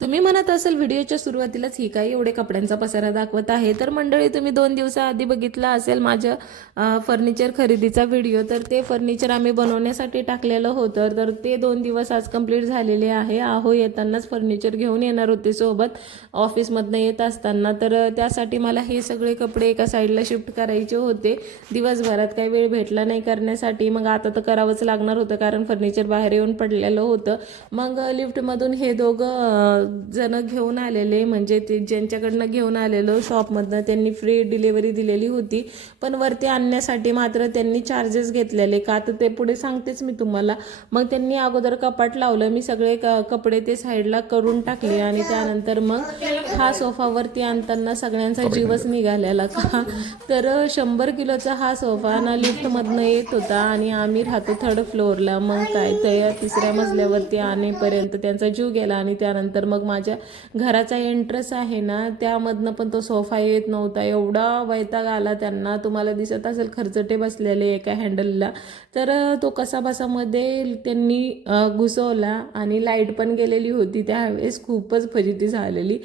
तुम्ही म्हणत असेल व्हिडिओच्या सुरुवातीलाच ही काही एवढे कपड्यांचा पसारा दाखवत आहे तर मंडळी तुम्ही दोन दिवसाआधी बघितला असेल माझ्या फर्निचर खरेदीचा व्हिडिओ तर ते फर्निचर आम्ही बनवण्यासाठी टाकलेलं होतं तर ते दोन दिवस आज कंप्लीट झालेले आहे. आहो येतानाच फर्निचर घेऊन येणार होते सोबत. ऑफिसमधनं येत असताना तर त्यासाठी मला हे सगळे कपडे एका साईडला शिफ्ट करायचे होते. दिवसभरात काही वेळ भेटला नाही करण्यासाठी. मग आता तर करावंच लागणार होतं कारण फर्निचर बाहेर येऊन पडलेलं होतं. मग लिफ्टमधून हे दोघं जण घेऊन आलेले म्हणजे ते ज्यांच्याकडनं घेऊन आलेलो शॉपमधनं त्यांनी फ्री डिलेवरी दिलेली होती. पण वरती आणण्यासाठी मात्र त्यांनी चार्जेस घेतलेले. का तर ते पुढे सांगतेच मी तुम्हाला. मग त्यांनी अगोदर कपाट लावलं. मी सगळे क कपडे ते साईडला करून टाकले आणि त्यानंतर मग हा सोफा वरती आणताना सगळ्यांचा जीवच निघालेला का? तर शंभर किलोचा हा सोफा ना लिफ्टमधनं येत होता आणि आम्ही राहतो थर्ड फ्लोअरला मग काय ते तिसऱ्या मजल्यावरती आणेपर्यंत त्यांचा जीव गेला आणि त्यानंतर मग मग माझ्या घराचा एंट्रस आहे ना त्यामधनं पण तो सोफा येत नव्हता. एवढा वैताग आला त्यांना. तुम्हाला दिसत असेल खर्चटे बसलेले एका हँडलला तर तो कसाबसामध्ये त्यांनी घुसवला आणि लाइट पण गेलेली होती. त्यावेळेस खूपच फजिती झालेली.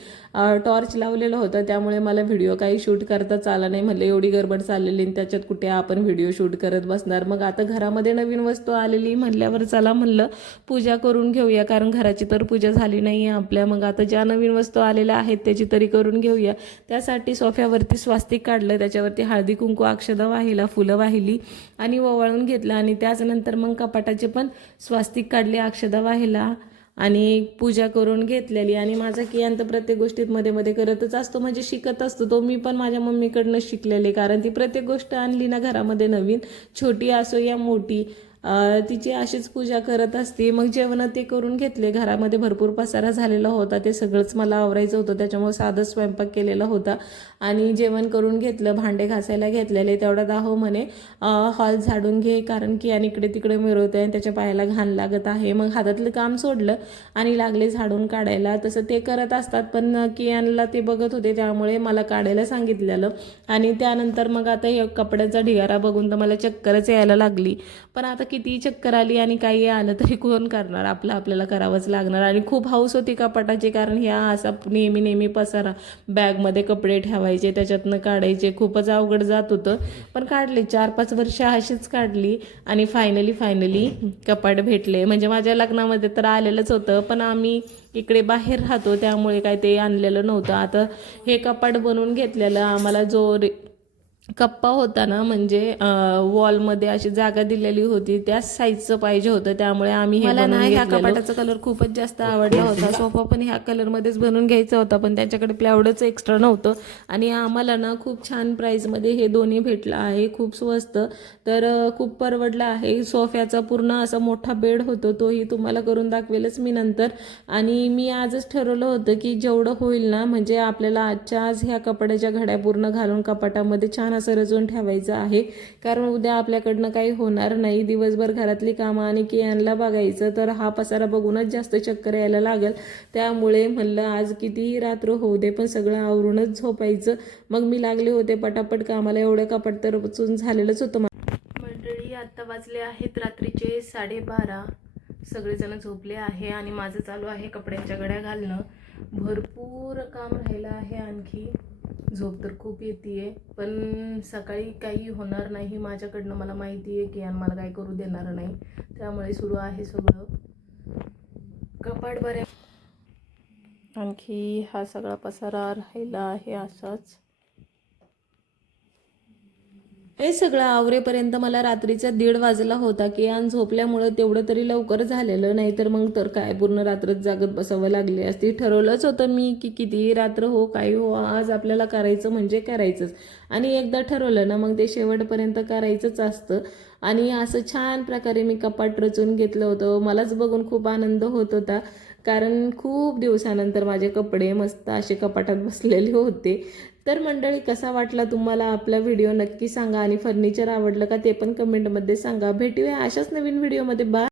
टॉर्च लावलेलं होतं. त्यामुळे मला व्हिडिओ काही शूट करताच आला नाही. म्हणलं एवढी गडबड चाललेली आणि त्याच्यात कुठे आपण व्हिडिओ शूट करत बसणार? मग आता घरामध्ये नवीन वस्तू आलेली. म्हणल्यावर चला म्हणलं पूजा करून घेऊया. कारण घराची तर पूजा झाली नाही आहे आपल्या मग आता ज्या नवीन वस्तू आलेल्या आहेत त्याची तरी करून घेऊया. त्यासाठी सोफ्यावरती स्वास्तिक काढलं त्याच्यावरती हळदी कुंकू अक्षदा वाहिला फुलं वाहिली आणि ओवाळून घेतलं. आणि त्याचनंतर मग कपाटाचे पण स्वास्तिक काढले अक्षदा वाहिला आणि पूजा करून घेतलेली. आणि माझा कियान तर प्रत्येक गोष्टीत मध्ये मध्ये करतच असतो म्हणजे शिकत असतो. तो मी पण माझ्या मम्मीकडनं शिकलेले कारण ती प्रत्येक गोष्ट आणली ना घरामध्ये नवीन. छोटी असो या मोठी तिची अशीच पूजा करत असते. मग जेवण ते करून घेतले. घरामध्ये भरपूर पसारा झालेला होता. ते सगळंच मला आवरायचं होतं. त्याच्यामुळे साधं स्वयंपाक केलेला होता. आणि जेवण करून घेतलं. भांडे घासायला घेतलेले. तेवढा दाहो म्हणे हॉल झाडून घे. कारण की आणि इकडे तिकडे मिरवते आहे आणि त्याच्या पायाला घाण लागत आहे. मग हातातलं काम सोडलं आणि लागले झाडून काढायला. तसं ते करत असतात. पण कियानला ते बघत होते. त्यामुळे मला काढायला सांगितलेलं. आणि त्यानंतर मग आता हे कपड्याचा ढिगारा बघून तर मला चक्करच यायला लागली. पण आता किती चक्कर आली आणि काही आलं तरी कोण करणार? आपलं आपल्याला करावंच लागणार. आणि खूप हाऊस होती कपाटाची कारण ह्या असा नेहमी नेहमी पसारा बॅगमध्ये कपडे ठेवायचे त्याच्यातनं काढायचे. खूपच अवघड जात होतं. पण काढले. चार पाच वर्ष अशीच काढली आणि फायनली फायनली कपाट भेटले. म्हणजे माझ्या लग्नामध्ये तर आलेलंच होतं पण आम्ही इकडे बाहेर राहतो त्यामुळे काय ते आणलेलं नव्हतं. आता हे कपाट बनवून घेतलेलं आम्हाला जो कप्पा होता ना म्हणजे वॉलमध्ये अशी जागा दिलेली होती त्याच साईजचं पाहिजे होतं त्यामुळे आम्ही मला ना ह्या कपाटाचा कलर खूपच जास्त आवडला होता. सोफा पण ह्या कलरमध्येच बनवून घ्यायचा होता पण त्याच्याकडे प्लावडच एक्स्ट्रा नव्हतं. आणि आम्हाला ना खूप छान प्राईजमध्ये हे दोन्ही भेटलं आहे खूप स्वस्त. तर खूप परवडलं आहे. सोफ्याचा पूर्ण असा मोठा बेड होतो तोही तुम्हाला करून दाखवेलच मी नंतर. आणि मी आजच ठरवलं होतं की जेवढं होईल ना म्हणजे आपल्याला आजच्या आज ह्या कपड्याच्या घड्या पूर्ण घालून कपाटामध्ये छान असं रचून ठेवायचं आहे. कारण उद्या आपल्याकडनं काही होणार नाही. दिवसभर घरातली कामं आणि कियांना बघायचं तर हा पसारा बघूनच जास्त चक्कर यायला लागेल. त्यामुळे म्हणलं आज कितीही रात्र होऊ दे पण सगळं आवरूनच झोपायचं. मग मी लागले होते पटापट कामाला. एवढं कपाट तर रचून झालेलंच होतं मंडळी आत्ता वाजले आहेत रात्रीचे साडेबारा. सगळेजण झोपले आहे आणि माझं चालू आहे कपड्यांच्या गड्या घालणं. भरपूर काम राहिलं आहे आणखी. झोप तर खूप येते पण सकाळी काही होणार नाही माझ्याकडनं मला माहिती आहे की आणि मला काय करू देणार नाही. त्यामुळे सुरू आहे सगळं. कपाट बऱ्या आणखी हा सगळा पसारा राहिला आहे असाच. हे सगळं आवरेपर्यंत मला रात्रीचा दीड वाजला होता की आणि झोपल्यामुळं तेवढं तरी लवकर झालेलं नाही तर मग तर काय? पूर्ण रात्रच जागत बसावं लागले असती. ठरवलंच होतं मी की कितीही रात्र हो काही हो आज आपल्याला करायचं म्हणजे करायचंच. आणि एकदा ठरवलं ना मग ते शेवटपर्यंत करायचंच असतं. आणि असं छान प्रकारे मी कपाट रचून घेतलं होतं. मलाच बघून खूप आनंद होत होता. कारण खूप दिवसानंतर माझे कपडे मस्त असे कपाटात बसलेले होते. तर मंडळी कसा वाटला तुम्हाला आपला व्हिडिओ नक्की सांगा. आणि फर्निचर आवडलं का ते पण कमेंटमध्ये सांगा. भेटूया अशाच नवीन व्हिडिओमध्ये बा